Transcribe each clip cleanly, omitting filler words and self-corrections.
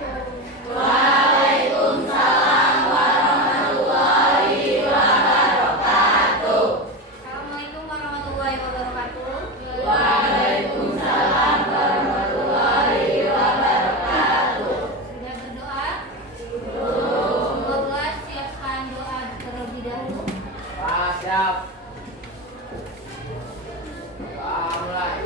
Assalamualaikum warahmatullahi wabarakatuh. Sudah berdoa? Semoga siapkan doa terlebih dahulu. Siap. Mulai.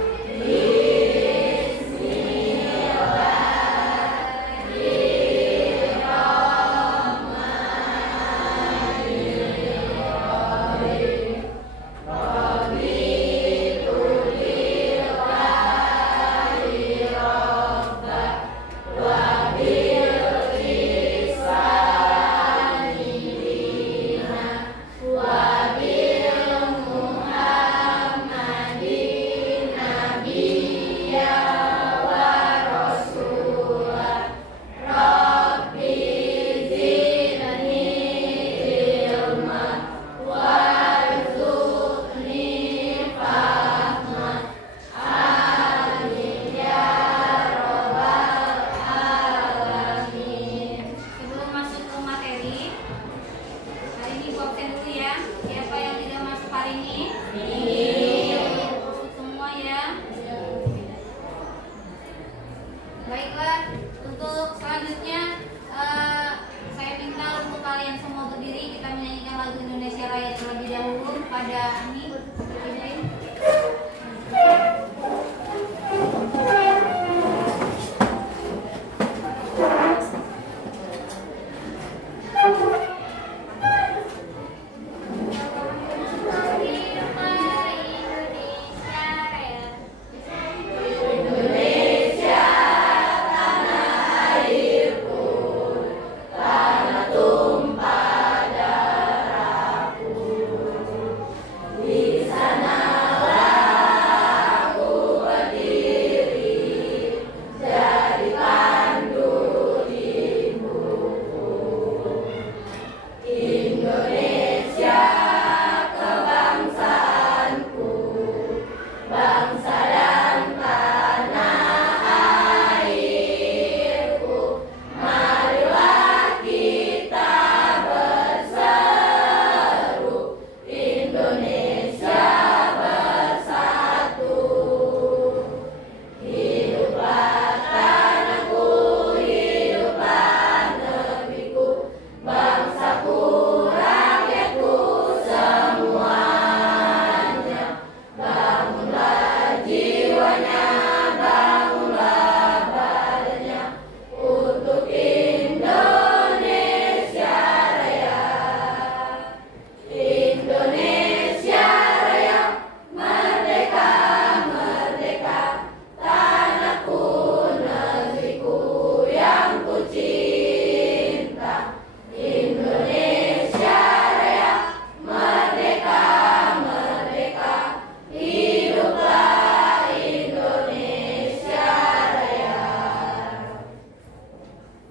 Sebelum masuk ke materi, hari ini gua absen dulu ya. Siapa yang tidak masuk hari ini? Semua ya. Baiklah, untuk selanjutnya saya minta untuk kalian semua berdiri, kita menyanyikan lagu Indonesia Raya terlebih dahulu pada Ani.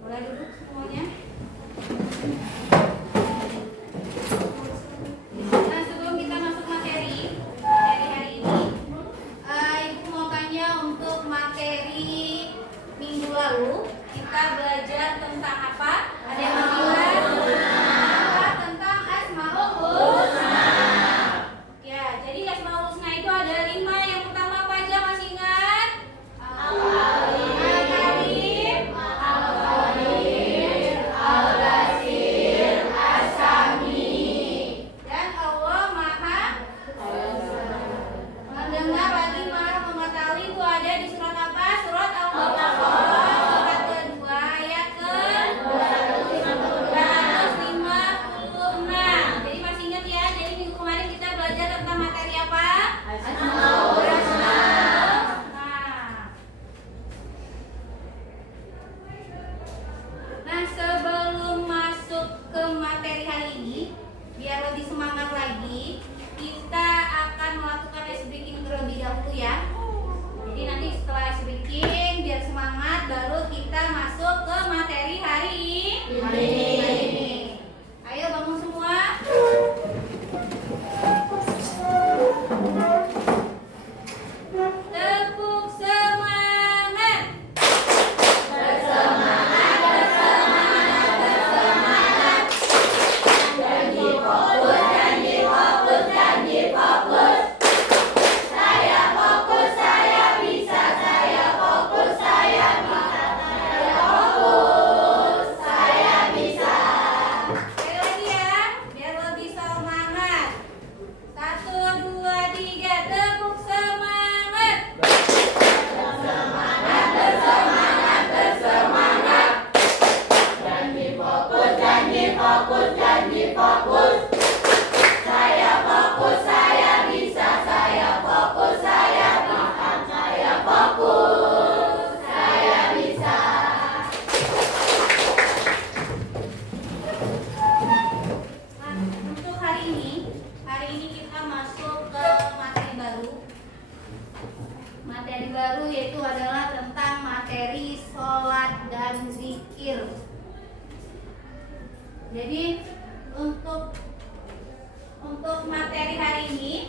Boleh duduk semuanya. Nah, sebelum kita masuk materi hari ini, Ibu mau tanya untuk materi minggu lalu kita belajar tentang apa? Ada yang mau bilang? Tentang Asmaul Husna. Ya, jadi Asmaul Husna itu ada 5. Yang pertama apa aja, masih ingat? Al-Karim, Al-Basir, As-Sami. Dan Allah Maha mendengar lagi Maha mengetahui. Itu ada di surat apa? Surat Al-Baqarah, surat kedua, ayat ke-256. Jadi masih ingat ya? Jadi minggu kemarin kita belajar tentang materi apa? Asmaul Husna. Nah, sebelum masuk ke materi hari ini, biar lebih semangat lagi, kita akan melakukan ice breaking terlebih dahulu ya. Jadi nanti setelah ice breaking, biar semangat, baru kita masuk ke materi hari ini. Ayo bangun semua. Tepuk semangat. Bersemangat sholat dan zikir. Jadi untuk materi hari ini,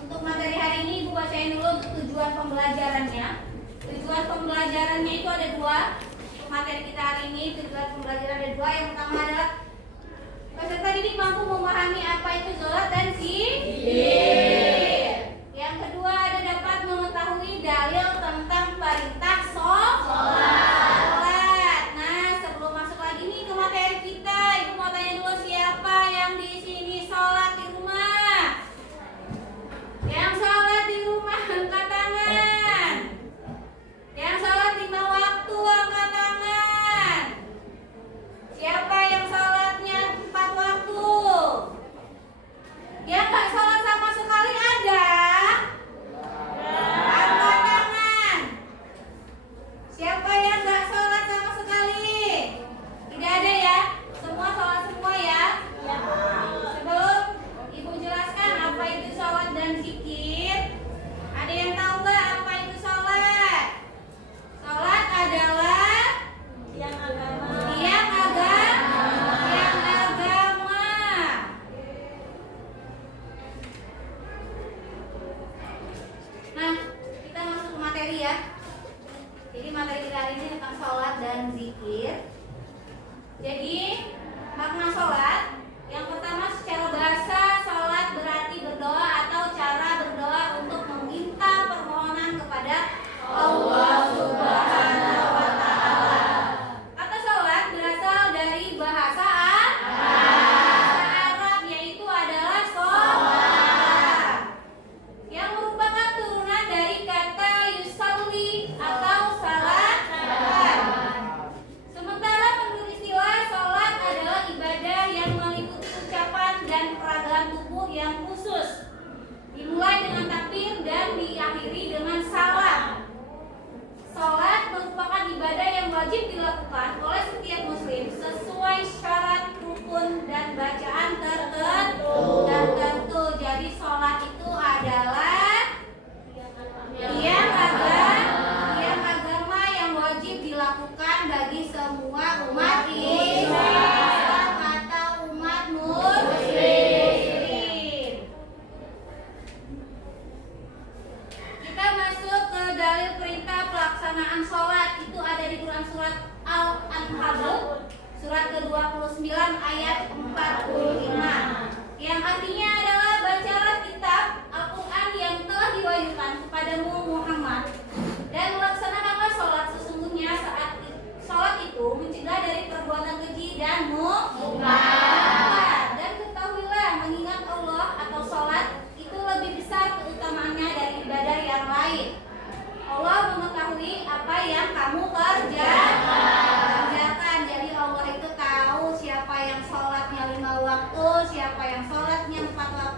untuk materi hari ini Ibu bacain dulu untuk tujuan pembelajarannya. Tujuan pembelajarannya itu ada dua. Untuk materi kita hari ini tujuan pembelajaran ada dua. Yang pertama adalah peserta didik mampu memahami apa itu sholat dan zikir. Yang kedua ada dapat mengetahui dalil tentang perintah sholat. Nah, sebelum masuk lagi nih ke materi kita, Ibu mau tanya dulu siapa yang di sini sholat di rumah? Yang sholat di rumah angkat tangan. Yang sholat 5 waktu angkat tangan. Siapa yang sholatnya 4 waktu? Yang gak sholat sama sekali ada? Angkat tangan. Siapa yang gak sholat sama sekali? Tidak ada ya? Semua sholat semua ya? Sebelum Ibu jelaskan apa itu sholat dan zikir, ada yang tahu nggak apa itu sholat? Sholat adalah tiang agama. Nah, kita masuk ke materi ya. Jadi materi kita hari ini tentang sholat dan zikir. Jadi makna sholat, yang pertama secara bahasa sholat berarti berdoa atau cara berdoa untuk meminta permohonan kepada Allah Subhanahu wa Ta'ala. Kata sholat berasal dari bahasa Arab, yaitu adalah sholat, yang merupakan turunan dari kata yusalli atau salat. Sementara menurut istilah sholat adalah ibadah yang meliputi ucapan dan peragaan tubuh yang khusus, dimulai dengan takbir dan diakhiri dengan salam. Sholat merupakan ibadah yang wajib dilakukan oleh setiap muslim sesuai syarat, rukun, dan bacaan tertentu. Jadi sholat itu adalah tiang agama yang wajib dilakukan bagi semua umat Islam atau umat muslim. Kita masuk ke dalil perintah pelaksanaan sholat. Itu ada di Quran surat Al-Ankabut surat ke-29 ayat 45, yang artinya adalah bacalah kitab Al-Quran yang telah diwahyukan kepadamu Muhammad, dan laksanakanlah sholat. Sesungguhnya saat sholat itu mencegah dari perbuatan keji dan munkar. Dan ketahuilah, mengingat Allah atau sholat itu lebih besar keutamaannya dari ibadah yang lain. Allah mengetahui apa yang kamu kerjakan. Jadi Allah itu tahu siapa yang sholatnya 5 waktu, siapa yang sholatnya 4 waktu.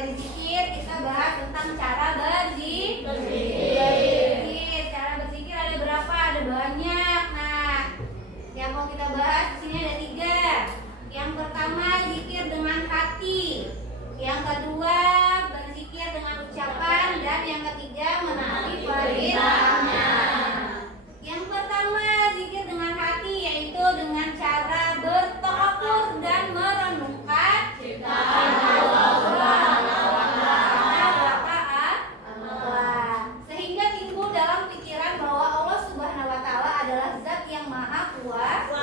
materi zikir, kita bahas tentang cara berzikir. Cara berzikir ada berapa? Ada banyak. Nah, yang mau kita bahas di sini ada 3. Yang pertama zikir dengan hati. Yang kedua berzikir dengan ucapan, dan yang ketiga menaati perintahnya. Yang pertama zikir dengan hati, yaitu dengan cara bertafakur dan merenungkan ciptaan Allah sehingga timbul dalam pikiran bahwa Allah Subhanahu wa taala adalah zat yang maha kuasa.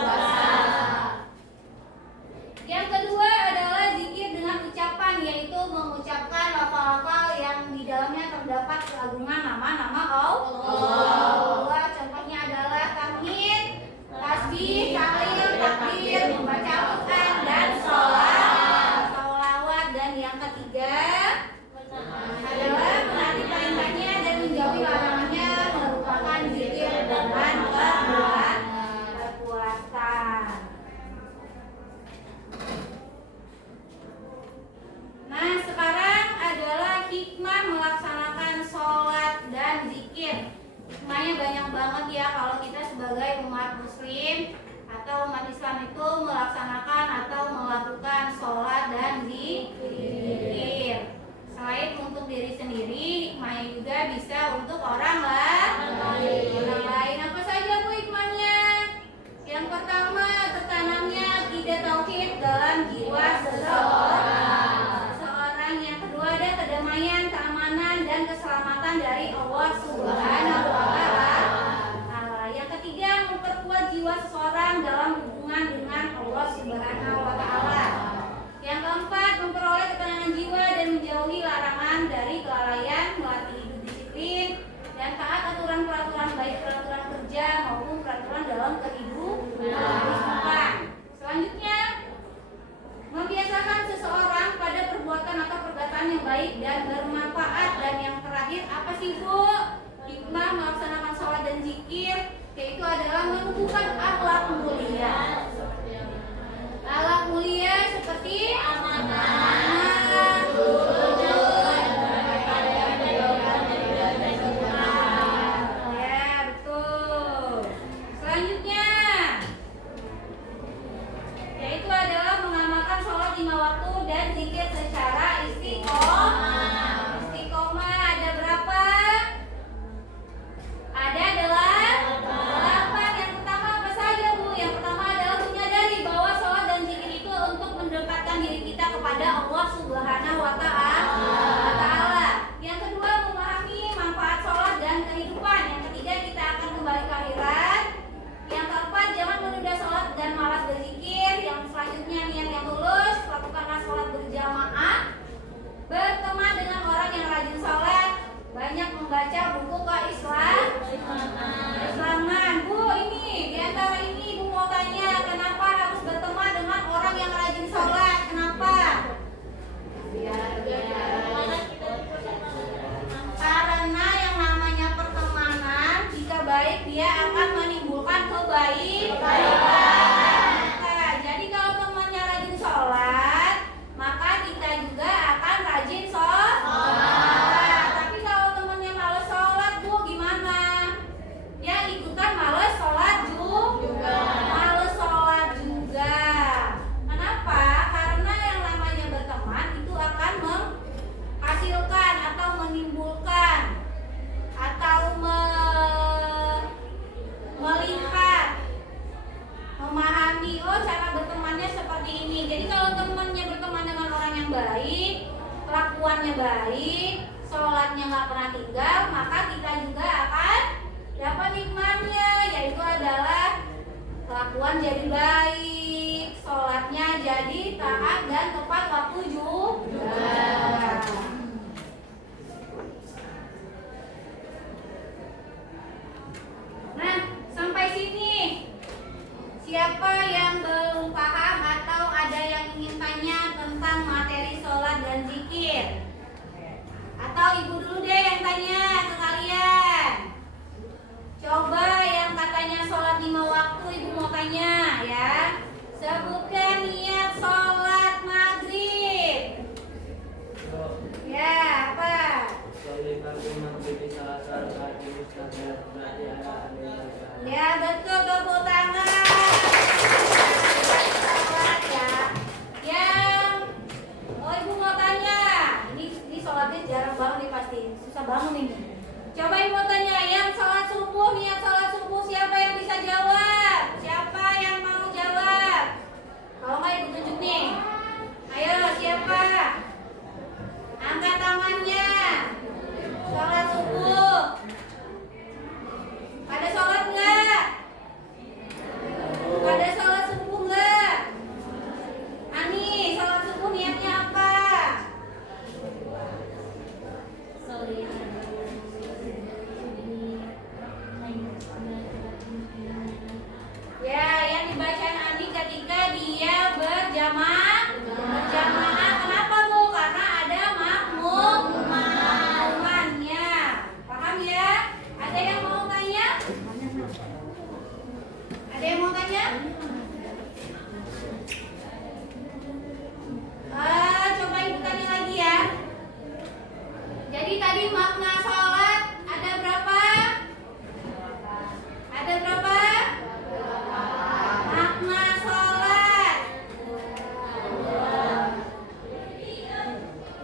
Yang kedua adalah zikir dengan ucapan, yaitu mengucapkan lafal-lafal yang di dalamnya terdapat keagungan nama-nama Allah. Contohnya adalah tahmid, tasbih, tahlil, takbir, membaca Al-Quran, dan sholawat. Dan yang ketiga adalah menaati perintahnya dan menjauhi larangannya, merupakan zikir dengan kekuatan. Nah, sekarang adalah hikmah melaksanakan sholat dan zikir. Hikmahnya banyak banget ya kalau kita sebagai umat muslim atau umat Islam itu melaksanakan atau melakukan sholat dan zikir. Selain untuk diri sendiri, hikmahnya juga bisa untuk orang lain. Apa saja Bu hikmahnya? Yang pertama, tertanamnya akidah tauhid dalam jiwa seseorang. Yang kedua ada kedamaian, keamanan, dan keselamatan dari Allah Subhanahu wa taala. Yang ketiga, memperkuat jiwa seseorang dalam hubungan dengan Allah Subhanahu wa taala. Yang keempat, memperoleh ketenangan jiwa dan menjauhi larangan dari kelalaian, melatih hidup disiplin dan taat aturan-peraturan, baik peraturan kerja maupun peraturan dalam kehidupan. Selanjutnya, membiasakan seseorang pada perbuatan atau perkataan yang baik dan bermanfaat. Dan yang terakhir apa sih Bu? Hikmah melaksanakan sholat dan zikir, yaitu adalah menumbuhkan akhlak mulia. Akhlak mulia seperti amanah, jujur, ya betul. Selanjutnya yaitu adalah mengamalkan sholat 5 waktu dan zikir secara istiqomah. Istiqomah ada berapa? Ada 8. Yang pertama apa saja Bu? Yang pertama adalah menyadari bahwa sholat dan zikir itu untuk mendekatkan diri kita kepada Allah Subhanahu wa taala. Yang kedua, memahami manfaat sholat dan kehidupan. Yang ketiga, kita akan kembali ke akhirat. Yang keempat, jangan menunda sholat dan malas berzikir. Yang selanjutnya, niat yang tulus, lakukanlah sholat berjamaah, berteman dengan orang yang rajin sholat, banyak membaca buku keislaman. Bu, ini di antara ini Bu mau tanya, kenapa harus berteman dengan orang yang rajin sholat? Kenapa? Karena yang namanya pertemanan, jika baik dia akan menimbulkan kebaikan. Jadi kalau temannya rajin sholat, maka kita juga akan rajin sholat. Tapi kalau temannya males sholat, Bu, gimana? Ya ikutan males sholat juga. Kenapa? Karena yang namanya berteman itu akan menghasilkan atau menimbulkan atau melihat, memahami, oh cara bertemannya seperti ini. Jadi kalau temannya berteman dengan orang yang baik, kelakuannya baik, sholatnya nggak pernah tinggal, maka kita juga akan dapat hikmahnya, yaitu adalah kelakuan jadi baik, sholatnya jadi taat dan tepat waktu juga. Nah, sampai sini siapa yang belum paham atau ada yang ingin tanya tentang materi sholat dan zikir? Atau ibu dulu deh yang tanya ke kalian. Coba yang katanya sholat 5 waktu, ibu mau tanya ya. Sebutkan niat sholat maghrib. bangun ini. Coba Ibu tanya, yang sholat subuh, niat sholat subuh siapa yang bisa jawab? Siapa yang mau jawab? Kalau nggak Ibu tunjuk nih. Ayo siapa? Angkat tangannya. Sholat subuh. Pada sholat nggak? Pada sholat subuh nggak? Ani, sholat subuh niatnya apa? Ya, yang dibaca Ani ketika dia berjamaah. Kenapa Bu? Karena ada makmumannya. Paham ya? Ada yang mau tanya? Ada yang mau tanya? Coba Ibu tanya lagi ya. Jadi tadi makna sholat ada berapa? Ada berapa? Makna sholat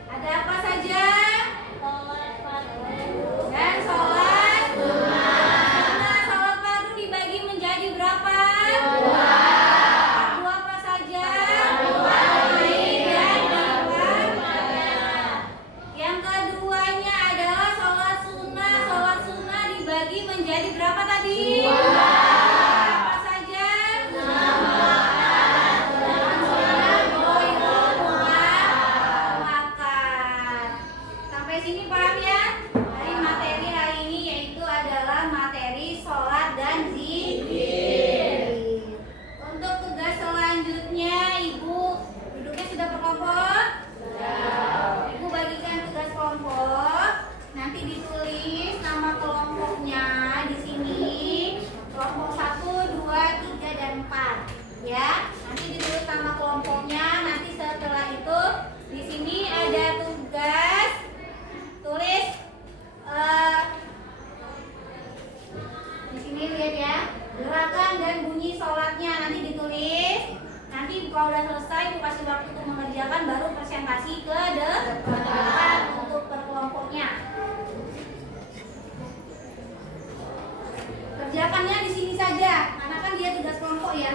ada apa saja? Dan sholat makna sholat fardu dibagi menjadi berapa? Dua apa saja? Yang keduanya adalah sholat sunnah. Sholat sunnah dibagi menjadi berapa tadi? Apa saja? Sampai sini paham ya? Dari materi hari ini yaitu adalah materi sholat dan zikir. Untuk tugas selanjutnya, Ibu duduknya sudah berkelompok? Ibu bagikan tugas kelompok. Nanti ditulis nama kelompoknya di sini. Kelompok 1, 2, 3, dan 4. Ya, nanti ditulis nama kelompoknya. Nanti setelah itu di sini ada tugas tulis. Di sini lihat ya, gerakan dan bunyi sholatnya nanti ditulis. Nanti kalau udah selesai, Ibu kasih waktu untuk mengerjakan, baru presentasi ke depan untuk per kelompoknya. Kerjakannya di sini saja, karena kan dia tugas kelompok ya.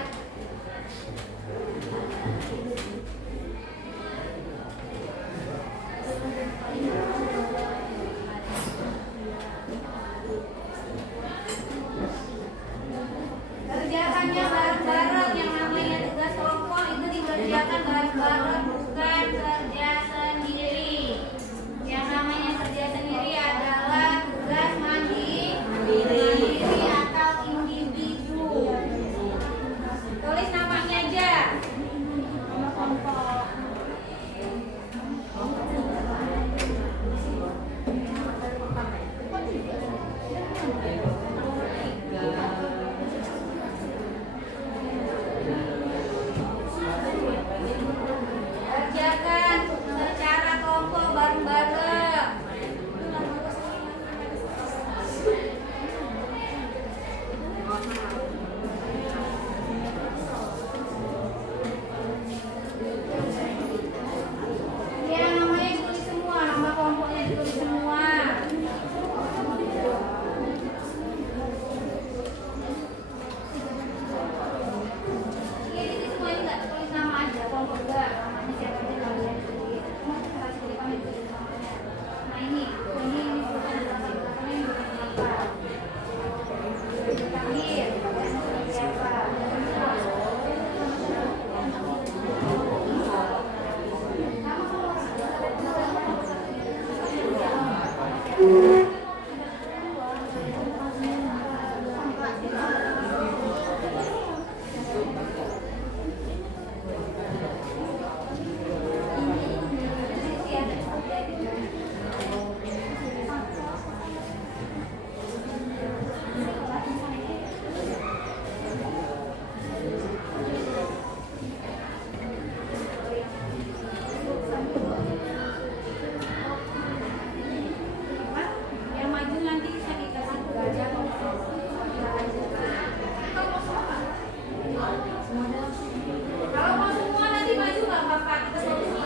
Kerjakannya bareng-bareng, yang namanya tugas kelompok itu dikerjakan bareng-bareng, bukan kerja sendiri. Yang namanya kerja sendiri adalah tugas mandiri atau individu. Tulis namanya aja. Nama kelompok. Kerjakan secara kelompok bareng-bareng. Ya, namanya ditulis semua, nama kelompoknya ditulis semua. Iya, ini semua ini nggak tulis nama aja, kelompok enggak. Namanya siapa aja kalian tulis. Kasih di depan itu namanya. Nah ini bukan apa? Terakhir, siapa? Yang maju nanti saya dikasih belajar. Kalau mau semua nanti maju nggak apa-apa, kita solusi.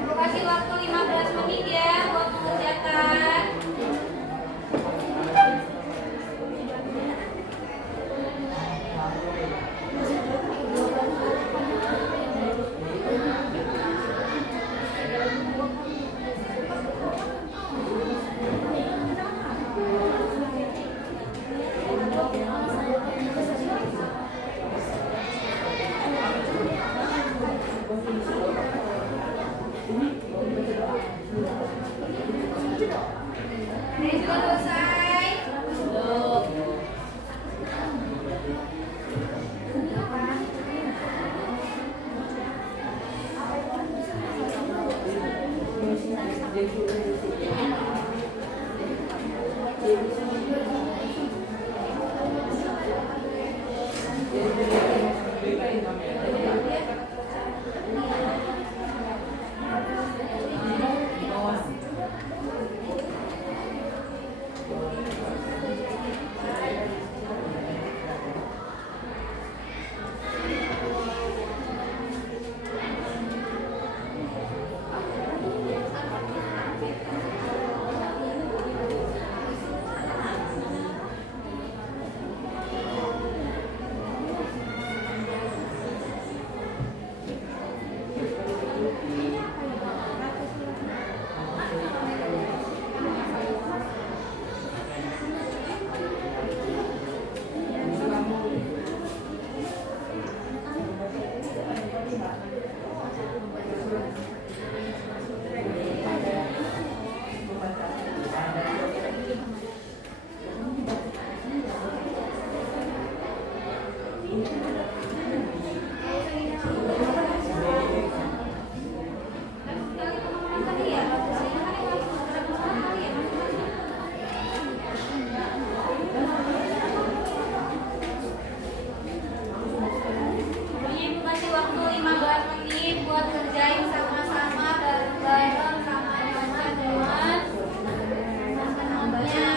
Aku kasih waktu 15 menit ya buat mengerjakan. Ini sudah selesai. Pokoknya Ibu kasih waktu 15 menit buat kerjain sama-sama bareng-bareng sama teman-teman. Nomornya.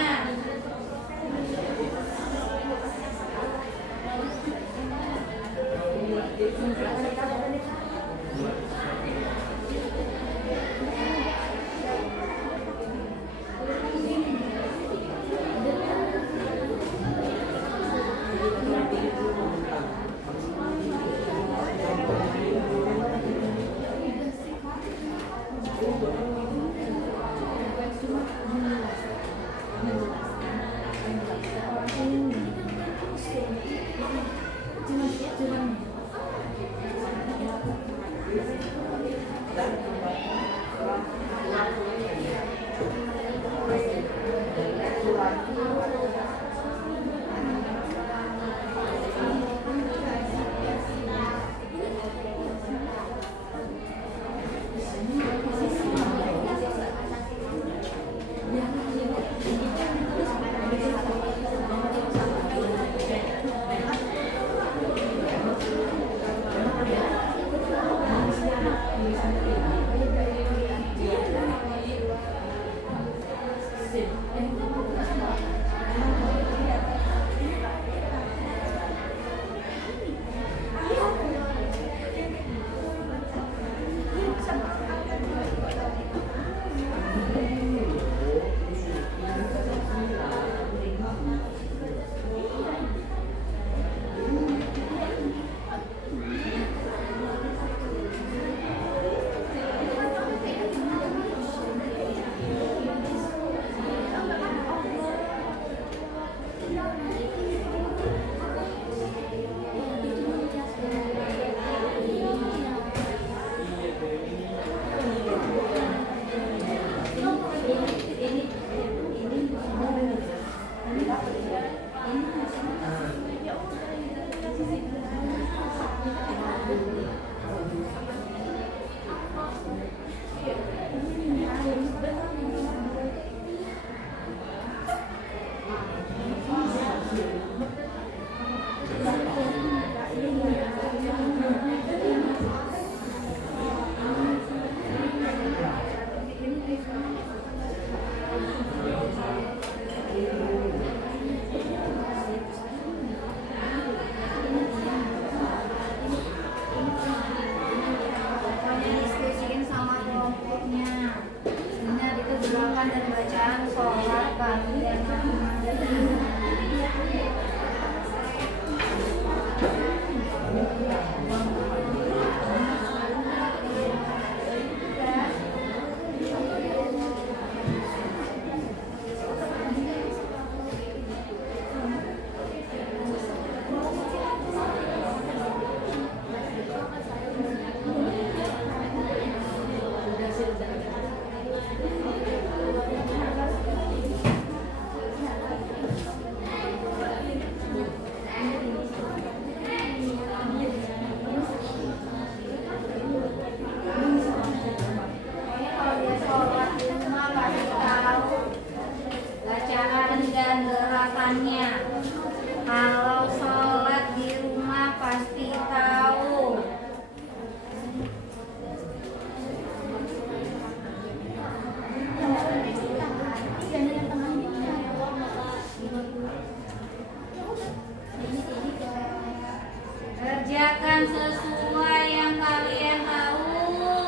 kerjakan sesuai yang kalian tahu.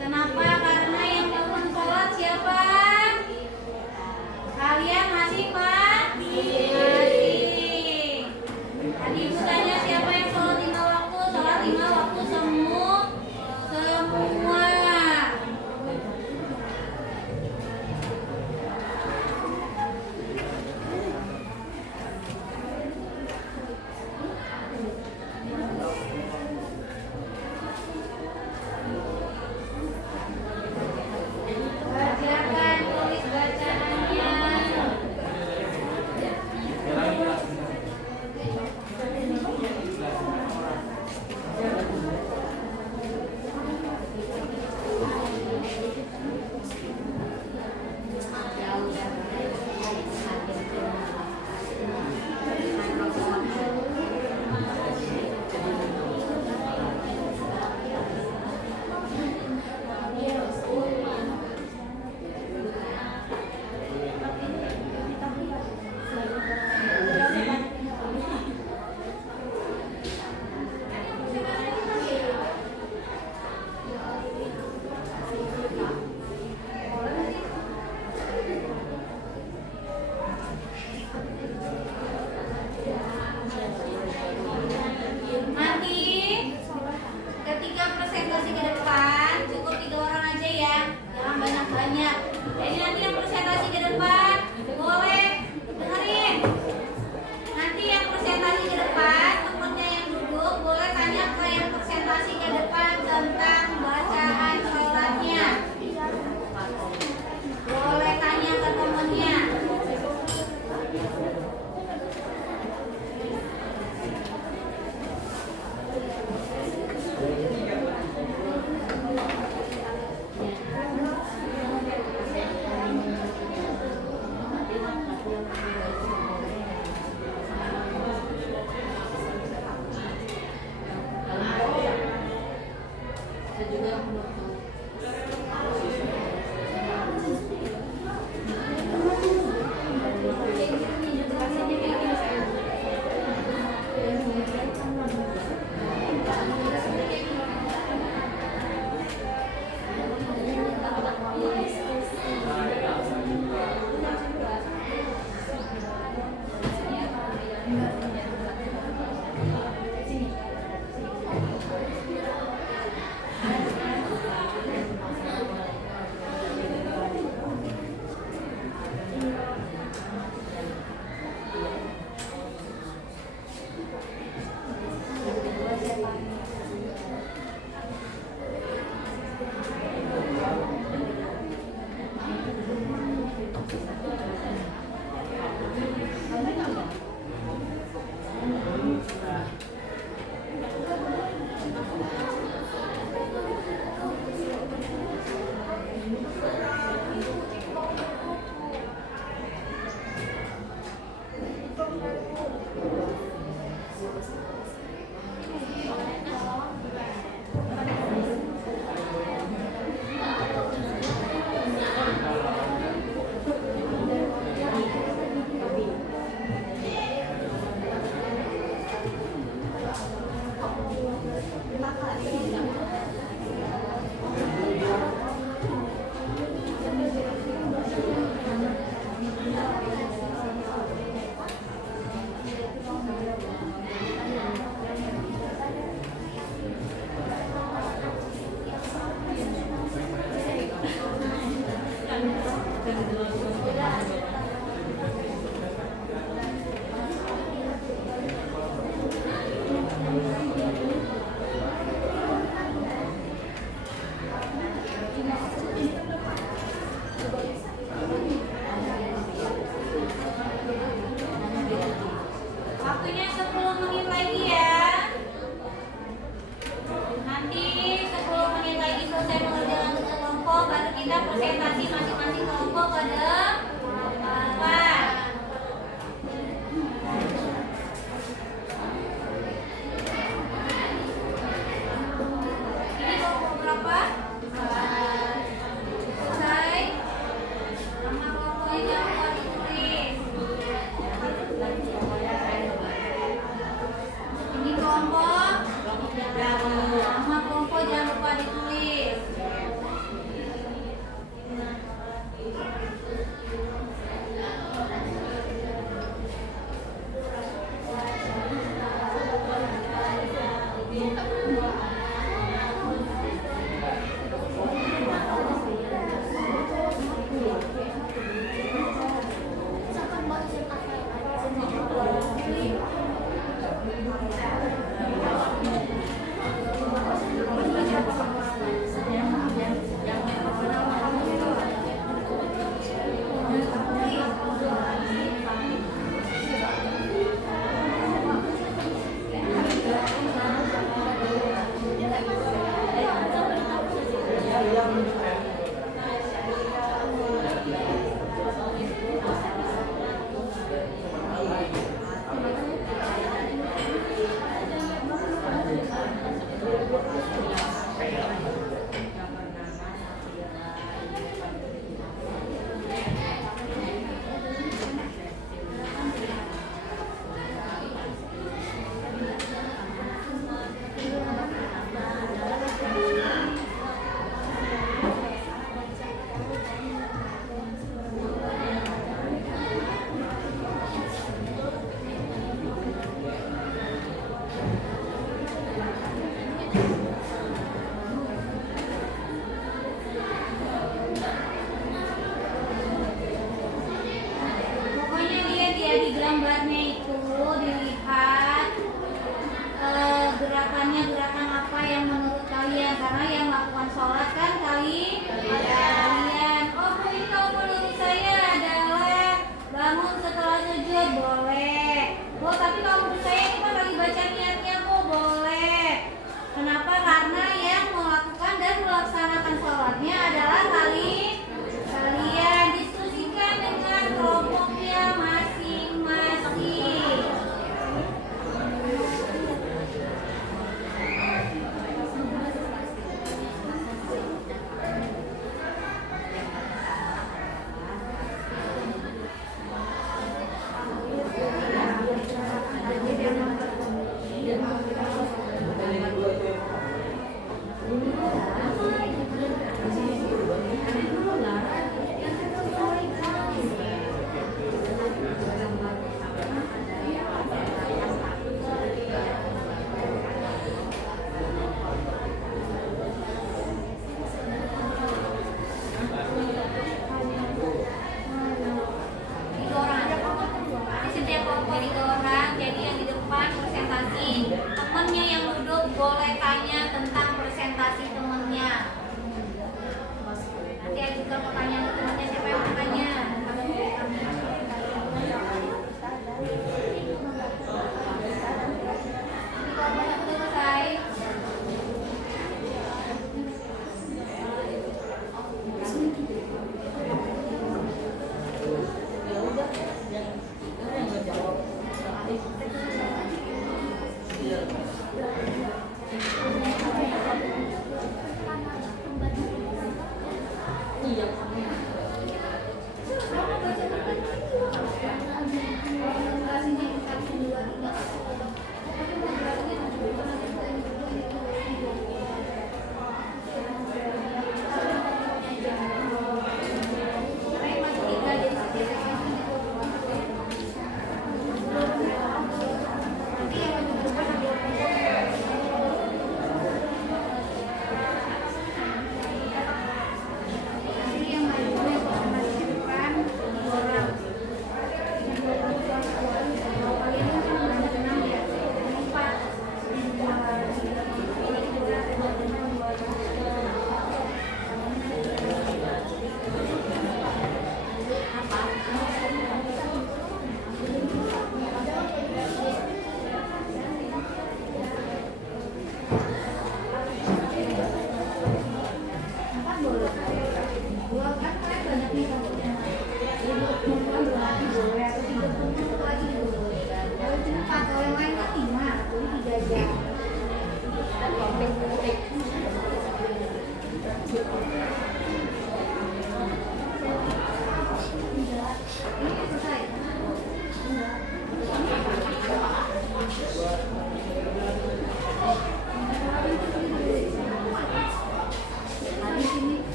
Kenapa? Karena yang bangun sholat siapa? Kalian masih Pak? Masih. Tadi ibu tanya siapa yang sholat 5 waktu? Sholat 5 waktu semua. Bacakan tulis bacaannya. Nanti ketika presentasi ke depan cukup 3 orang aja ya, jangan banyak-banyak. Jadi nanti yang presentasi ke depan boleh dengerin. Nanti yang presentasi ke depan temennya yang duduk boleh tanya ke yang presentasi ke depan tentang bacaan sholatnya. Boleh tanya ke temennya. karena yang melakukan sholat kan kalian. Oh, ini kalau menurut saya adalah bangun setelah sujud boleh. Oh, tapi kalau menurut saya ini kan lagi baca niatnya boleh. Kenapa? Karena yang melakukan dan melaksanakan sholatnya adalah kalian. Diskusikan dengan kelompoknya masing-masing.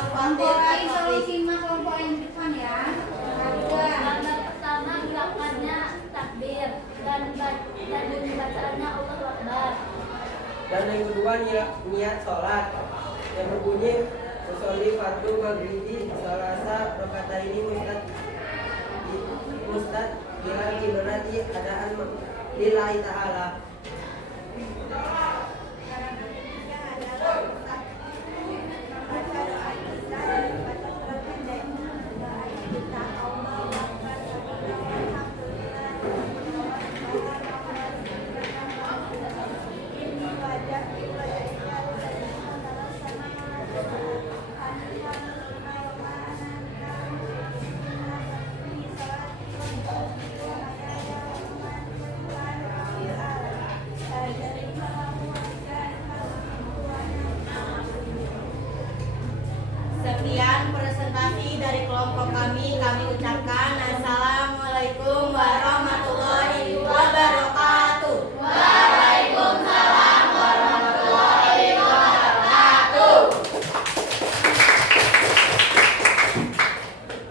Kelompok lain selalu simak kelompok yang di depan ya. Gambar pertama gerakannya takbir dan bunyi bacaannya Allahu Akbar. Dan yang kedua niat sholat yang berbunyi usolli fardu maghribi salasa rakaataini mustad bilal kiblati adaan lillahi ta'ala. Sekian presentasi dari kelompok kami ucapkan Assalamualaikum warahmatullahi wabarakatuh. Waalaikumsalam warahmatullahi wabarakatuh.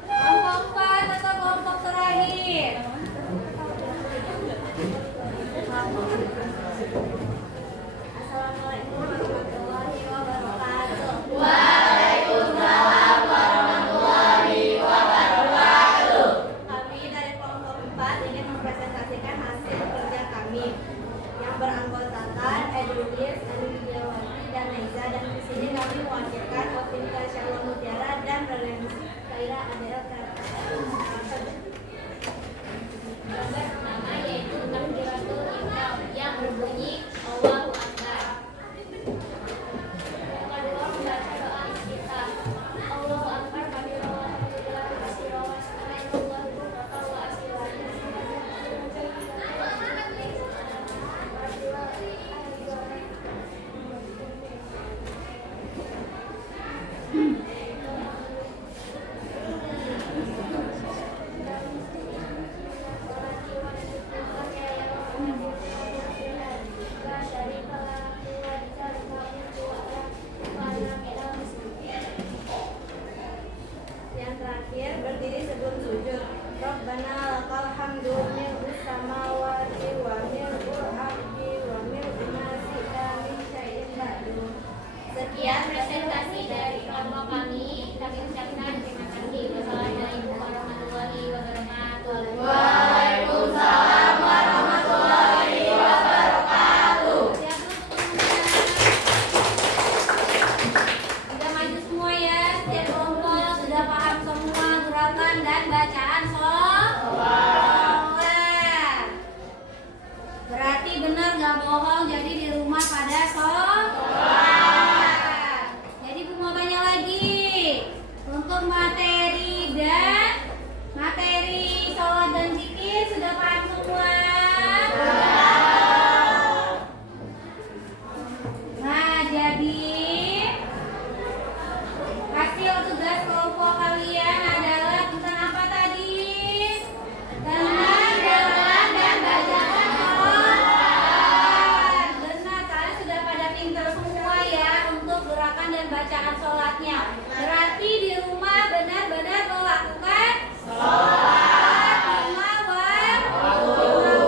Kelompok 4 atau kelompok terakhir? Assalamualaikum warahmatullahi wabarakatuh. Kami dari kelompok 4 ingin mempresentasikan hasil kerja kami yang beranggotakan Edwidis, Widiawati, dan Naiza, dan di sini kami mewakilkan Ovinka Shalom Mutiara dan Relens Kaira Adel Gambar pertama yaitu takbiratul ihram yang berbunyi Allahu Akbar. Yang kedua membaca doa iftitah. Allahu Akbar kabira walhamdulillahi katsira wa subhanallahi bukratan wa asila. Yang terakhir berdiri sebelum sujud. Rabbana lakal hamdu mil'us samawati wa mil'ul ardi wa mil'u ma syi'ta min syai'in ba'du. Sekian presentasi dari kelompok kami. Kami ucapkan terima kasih. Wassalamualaikum warahmatullahi wabarakatuh. Waalaikumsalam warahmatullahi wabarakatuh. Siap sudah maju semua ya. Setiap kelompok sudah paham semua gerakan dan bacaan sholat. Berarti benar nggak bohong. Jadi di rumah pada sholat. Jadi mau tanya lagi untuk materi sholat dan zikir sudah paham semua. Nah, jadi hasil tugas kelompok kalian adalah tentang apa tadi? Tentang gerakan dan bacaan sholat. Benar, kalian sudah pada pintar semua ya untuk gerakan dan bacaan sholatnya. Berarti di rumah benar-benar melakukan sholat lima waktu.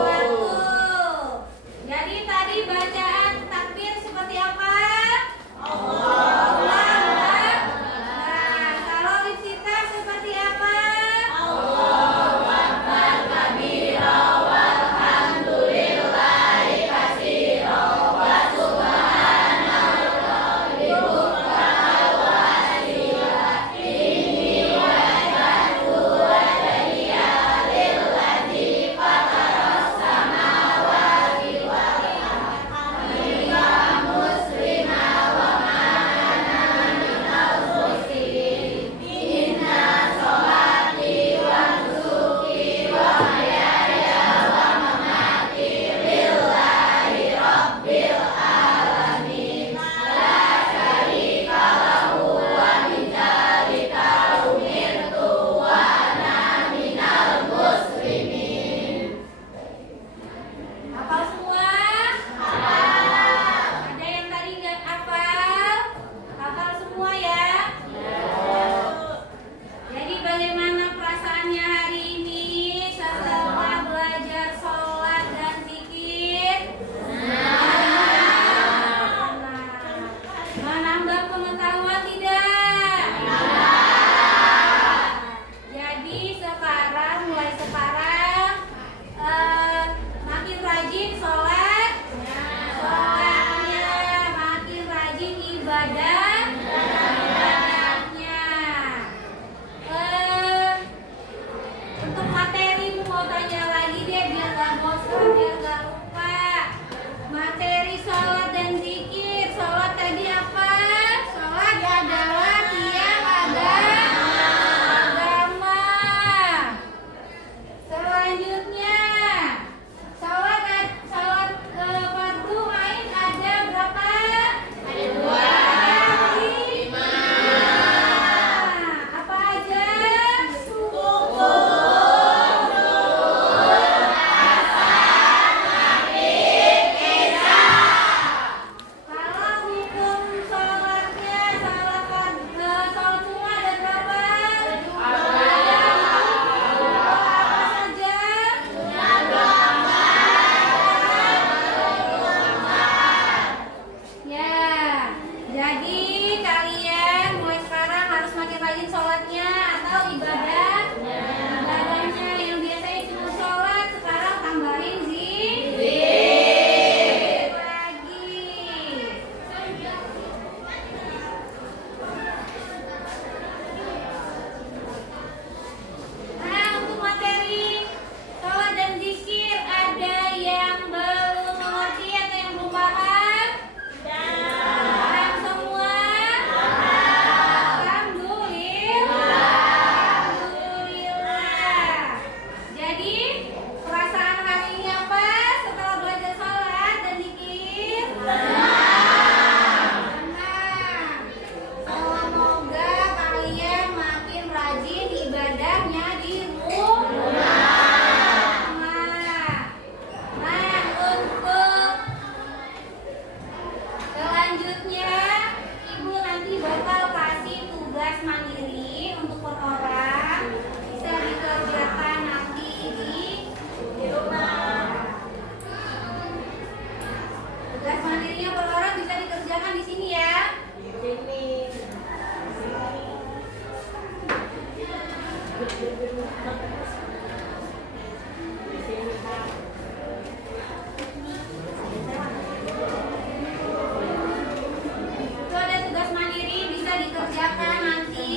Itu ada tugas mandiri bisa dikerjakan nanti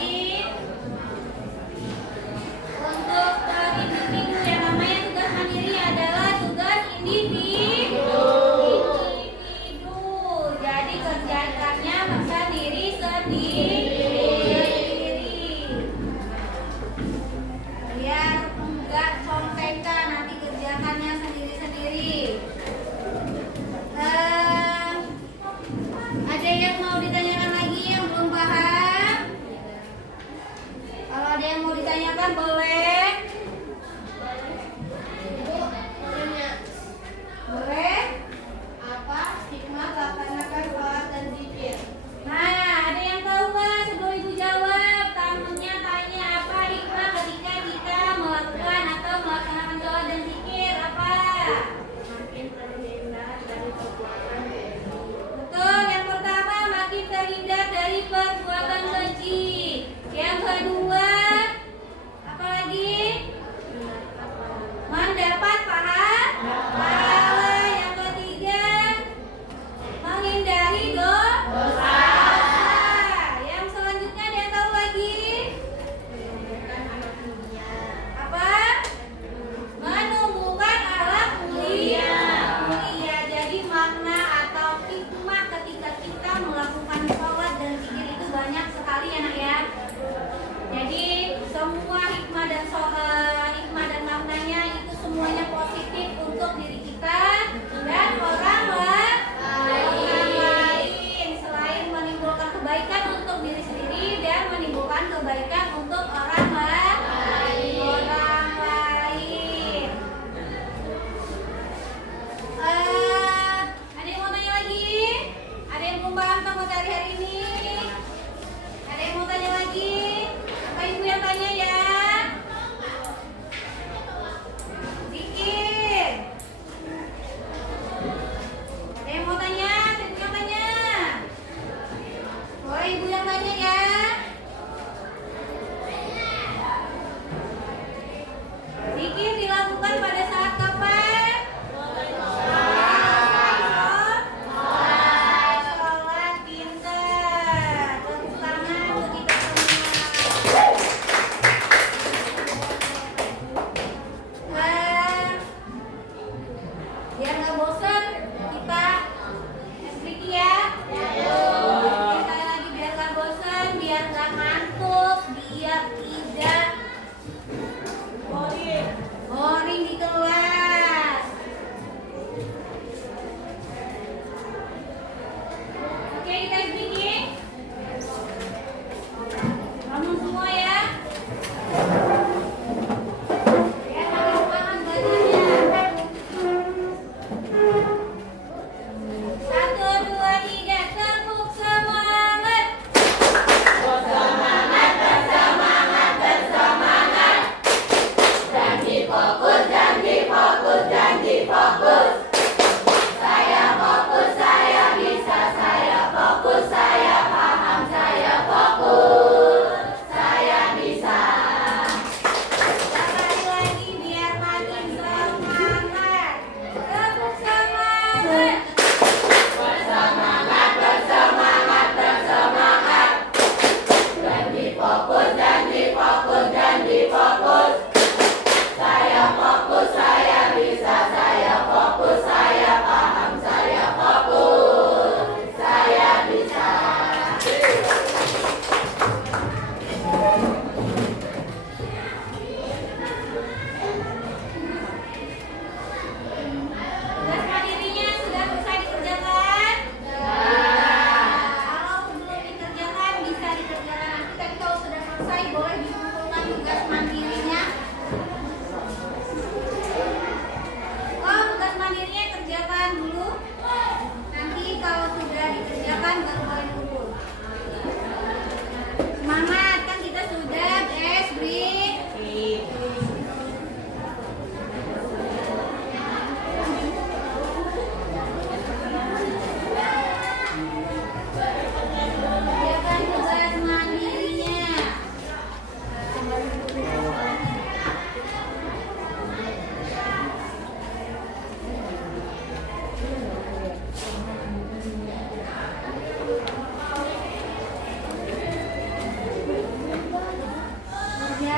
untuk individu. Yang namanya tugas mandiri adalah tugas individu. Jadi kerjakannya sendiri biar enggak contekan, nanti kerjakannya sendiri-sendiri. Ada yang mau ditanyakan lagi yang belum paham? Kalau ada yang mau ditanyakan boleh. Boleh? Apa hikmah melaksanakan sholat dan zikir? Nah, ada yang tahu nggak? Sebelum ibu jawab, tamunya tanya apa hikmah ketika kita melakukan atau melaksanakan sholat dan zikir? Apa? Makin terhindar dari perbuatan keji. Betul, yang pertama makin terhindar dari perbuatan keji. Yang kedua, apa lagi? Mendapat pahala. Yang ketiga, menghindari dosa. Yang selanjutnya dia tahu lagi Menumbuhkan anak dunia. apa? Menumbuhkan akhlak mulia. Jadi makna atau hikmah ketika kita melakukan sholat dan zikir itu banyak sekali ya nak ya. Jadi semua hikmah dan maknanya itu semuanya positif untuk diri kita dan orang lain. Selain menimbulkan kebaikan untuk diri sendiri dan menimbulkan kebaikan untuk orang lain. Ada yang mau tanya lagi? Ada yang belum paham tentang materi hari ini? Ada yang mau tanya lagi? Apa ibu yang tanya ya? Zikir. Ada yang mau tanya? Ada ibu yang tanya? Boleh ibu yang tanya ya? Zikir dilakukan pada saat kapan? Sholat pintar. Tepuk tangan untuk kita semua. Biar nggak bosan kita expliking ya. Sekali lagi biar nggak bosan, biar nggak ngantuk, biar tidak boring di kelas. Oke, kita expliking. Kamu semua ya. Biar nggak semangat belajarnya. 1, 2, 3, tepuk semangat. Sekali lagi biar makin semangat. Tepuk semangat. Tugas mandirinya sudah selesai dikerjakan? Kalau belum dikerjakan bisa dikerjakan nanti. Tapi kalau sudah selesai boleh dikumpulkan tugas mandirinya. Oh, tugas mandirinya kerjakan dulu. Nanti kalau sudah dikerjakan baru boleh kumpul. Semangat, kan kita sudah beres, Bri. Kerjakan tugas mandirinya.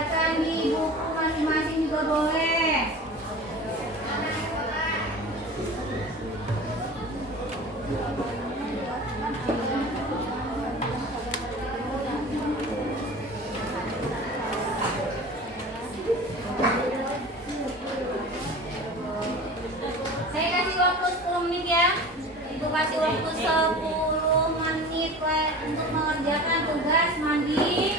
Kerjakan di buku masing-masing juga boleh. Saya kasih waktu 10 menit ya. Ibu kasih waktu 10 menit untuk mengerjakan tugas mandiri.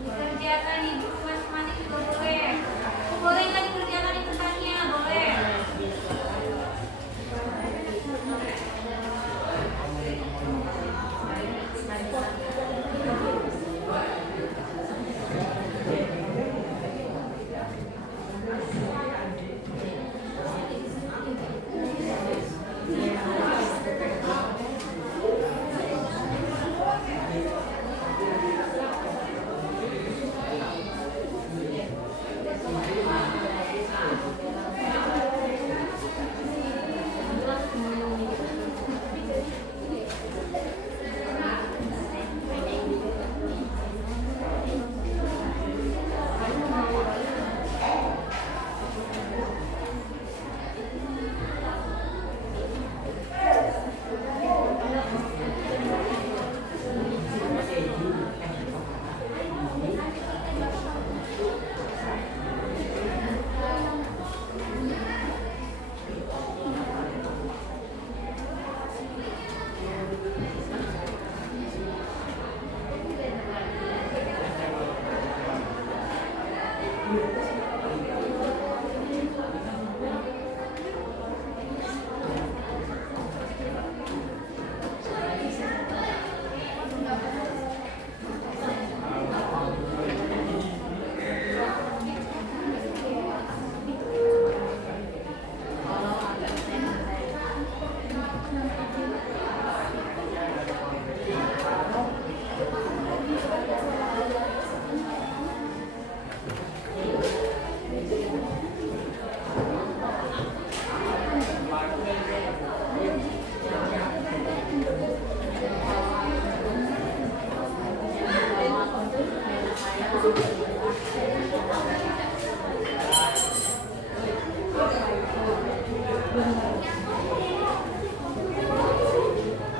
Dikerjakan di buku masing-masing juga boleh. Boleh nggak dikerjakan di tempatnya? Boleh.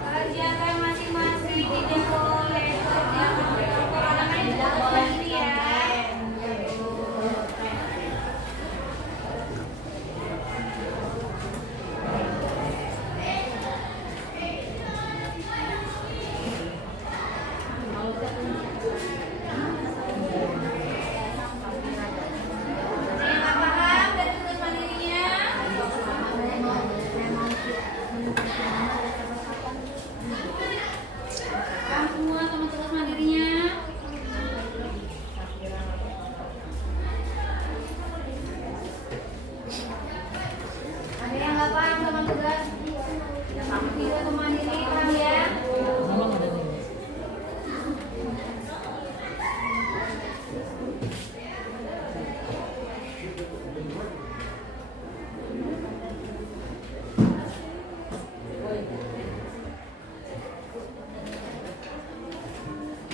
Kerjakan masing-masing, tidak boleh kerjakan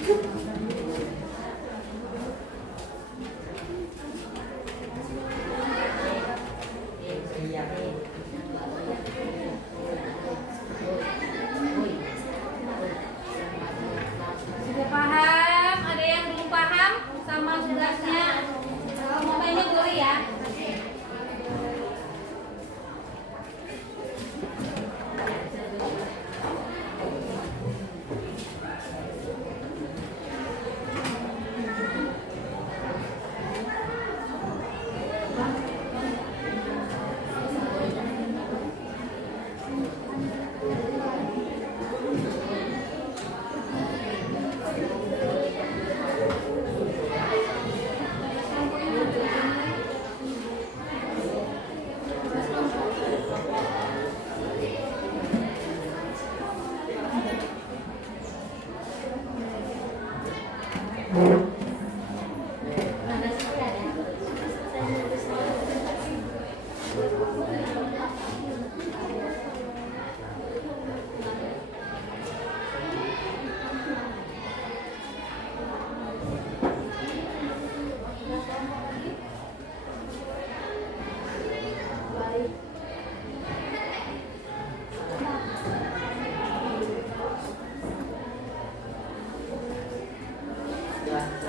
Sudah paham? Ada yang belum paham sama tugasnya? Mobilnya dulu ya. Ya.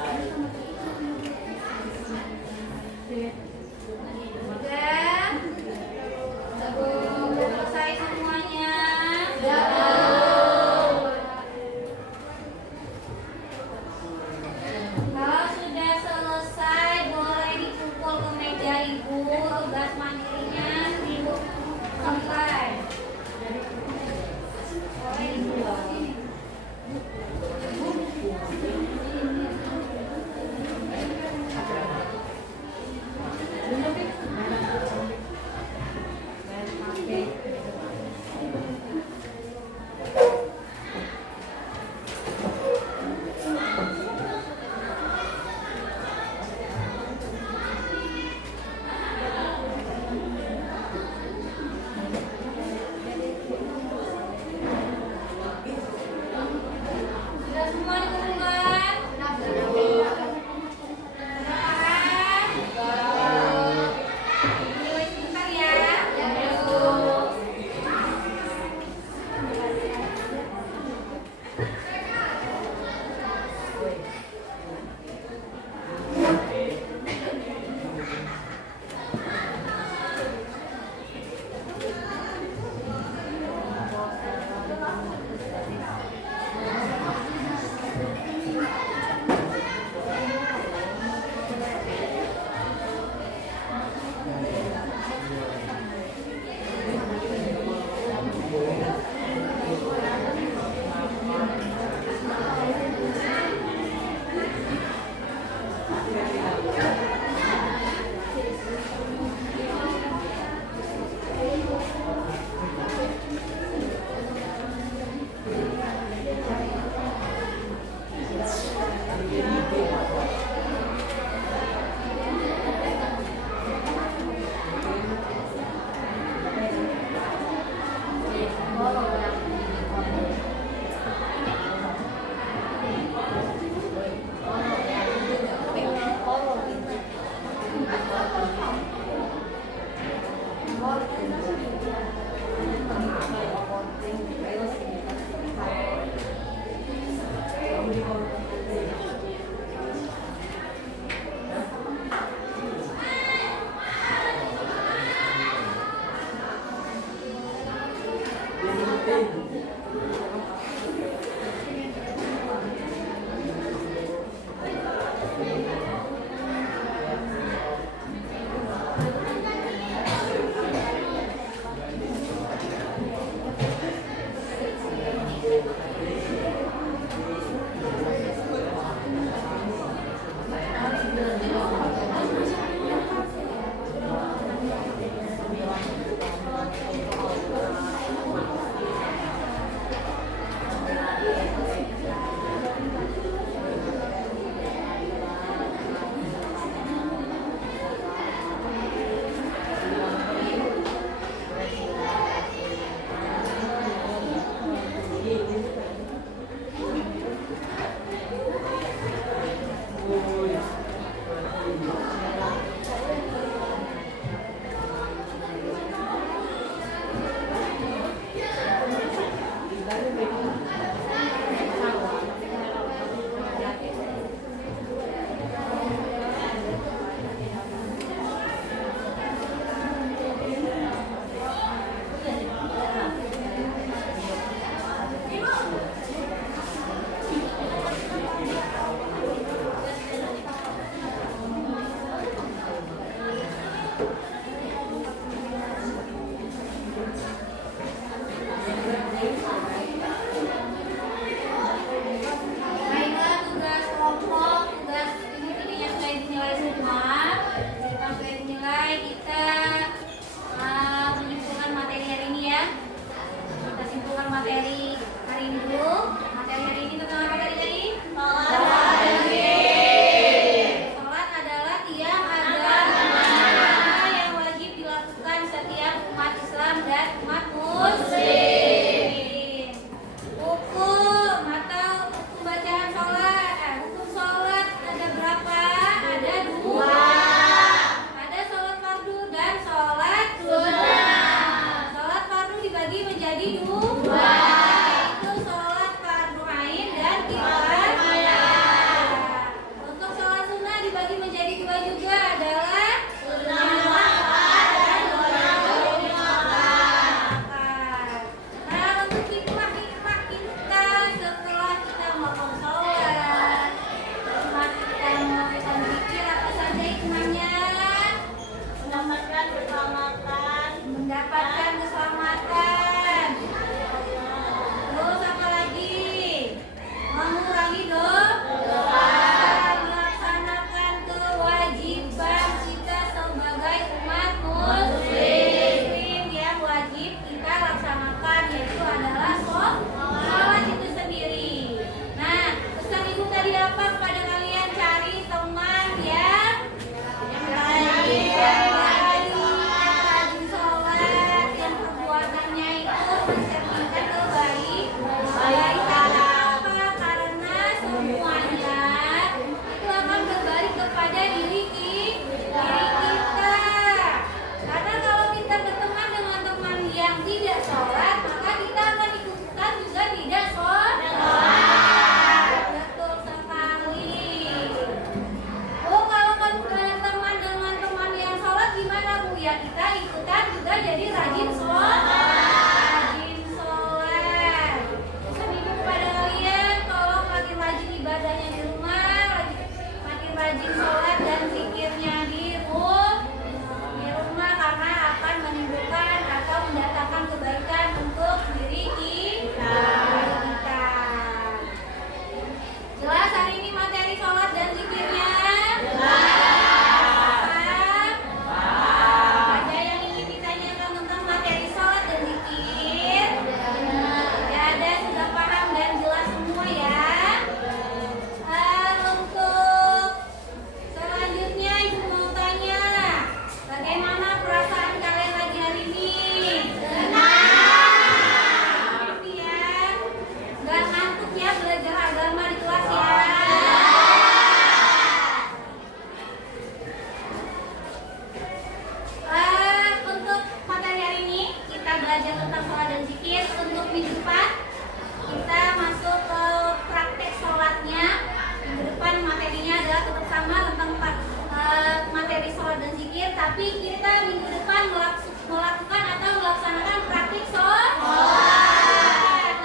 Tapi kita minggu depan melakukan atau melaksanakan praktik sholat.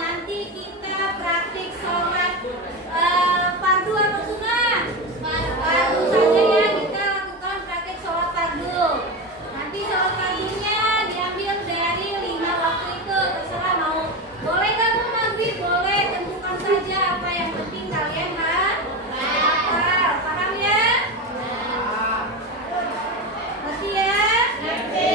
Nanti kita praktik sholat fardu atau sunnah? Fardu saja ya, kita lakukan praktik sholat fardu. Nanti sholat fardunya diambil dari 5 waktu itu, terserah mau. Boleh kamu maghrib? Boleh, tentukan saja apa yang penting kalian hafal. Paham ya? Ngerti ya? Ngerti.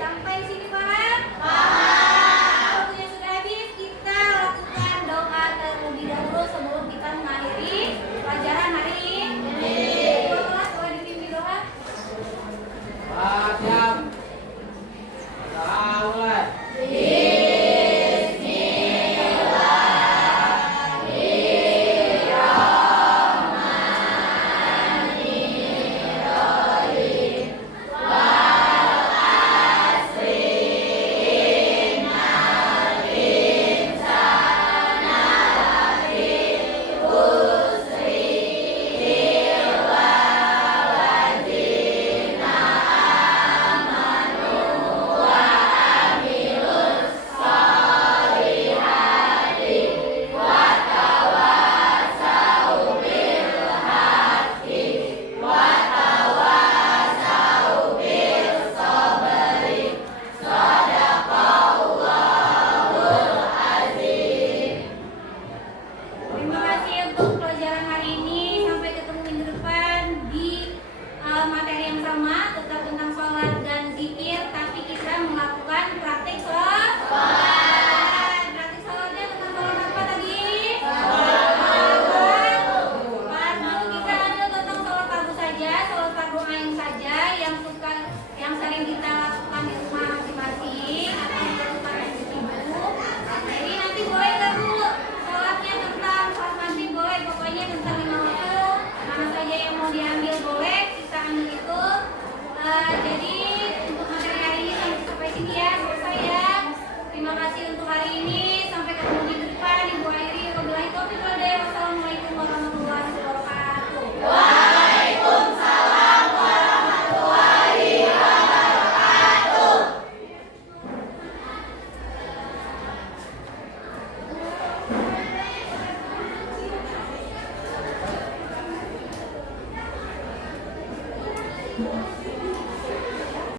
Sampai sini paham? Paham. Waktunya sudah habis, kita lakukan doa terlebih dahulu sebelum kita mengakhiri pelajaran hari ini. Kelas boleh dipimpin doa. Siap. Mulai. Terima kasih untuk pelajaran hari ini. Sampai ketemu minggu depan di materi yang sama, tetap tentang sholat dan zikir, tapi kita melakukan praktik sholat. Praktik sholatnya tentang sholat apa tadi? Fardu. Kita ambil tentang sholat fardu saja, sholat fardu ain saja yang sering kita lakukan di rumah masing-masing atau di rumah ibu. Jadi nanti boleh nggak Bu? Sholatnya tentang sholat maghrib boleh, pokoknya tentang 5 waktu. Mana saja yang mau diambil boleh, kita ambil itu. Jadi untuk materi hari ini sampai sini ya, selesai ya. Terima kasih untuk hari ini. Sampai ketemu minggu depan. Ibu akhiri wabillahi taufiq wal hidayah. Wassalamualaikum warahmatullahi wabarakatuh. Waalaikumsalam.